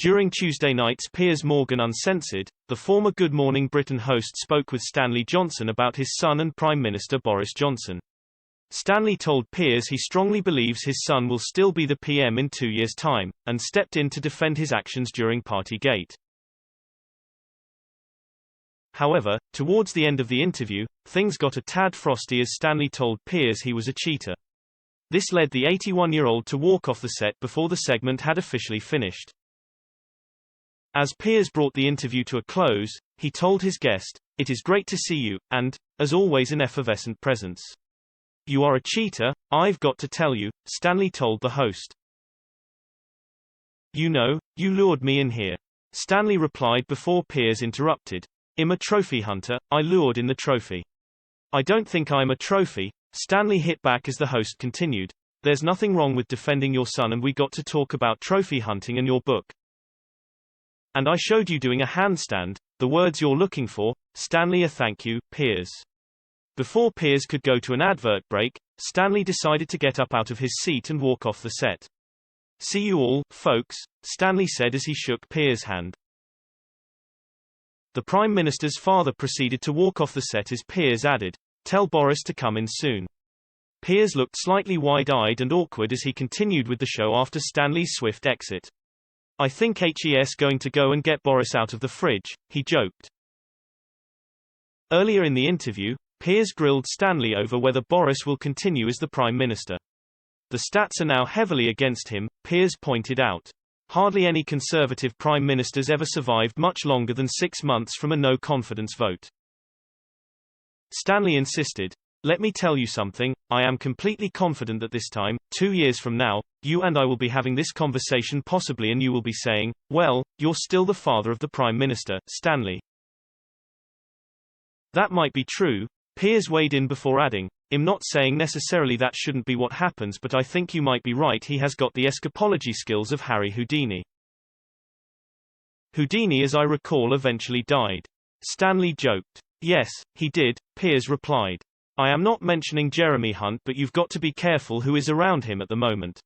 During Tuesday night's Piers Morgan Uncensored, the former Good Morning Britain host spoke with Stanley Johnson about his son and Prime Minister Boris Johnson. Stanley told Piers he strongly believes his son will still be the PM in 2 years' time, and stepped in to defend his actions during Partygate. However, towards the end of the interview, things got a tad frosty as Stanley told Piers he was a cheater. This led the 81-year-old to walk off the set before the segment had officially finished. As Piers brought the interview to a close, he told his guest, "It is great to see you, and, as always, an effervescent presence." "You are a cheater, I've got to tell you," Stanley told the host. "You know, you lured me in here," Stanley replied before Piers interrupted. "I'm a trophy hunter, I lured in the trophy." "I don't think I'm a trophy," Stanley hit back as the host continued. "There's nothing wrong with defending your son, and we got to talk about trophy hunting and your book. And I showed you doing a handstand, the words you're looking for, Stanley. Thank you, Piers." Before Piers could go to an advert break, Stanley decided to get up out of his seat and walk off the set. "See you all, folks," Stanley said as he shook Piers' hand. The Prime Minister's father proceeded to walk off the set as Piers added, "Tell Boris to come in soon." Piers looked slightly wide-eyed and awkward as he continued with the show after Stanley's swift exit. "I think he's going to go and get Boris out of the fridge," he joked. Earlier in the interview, Piers grilled Stanley over whether Boris will continue as the Prime Minister. "The stats are now heavily against him," Piers pointed out. "Hardly any Conservative Prime Ministers ever survived much longer than 6 months from a no-confidence vote." Stanley insisted, "Let me tell you something, I am completely confident that this time, 2 years from now, you and I will be having this conversation possibly and you will be saying, 'Well, you're still the father of the Prime Minister, Stanley.'" "That might be true," Piers weighed in before adding, "I'm not saying necessarily that shouldn't be what happens, but I think you might be right, he has got the escapology skills of Harry Houdini." "Houdini, as I recall, eventually died," Stanley joked. "Yes, he did," Piers replied. "I am not mentioning Jeremy Hunt, but you've got to be careful who is around him at the moment."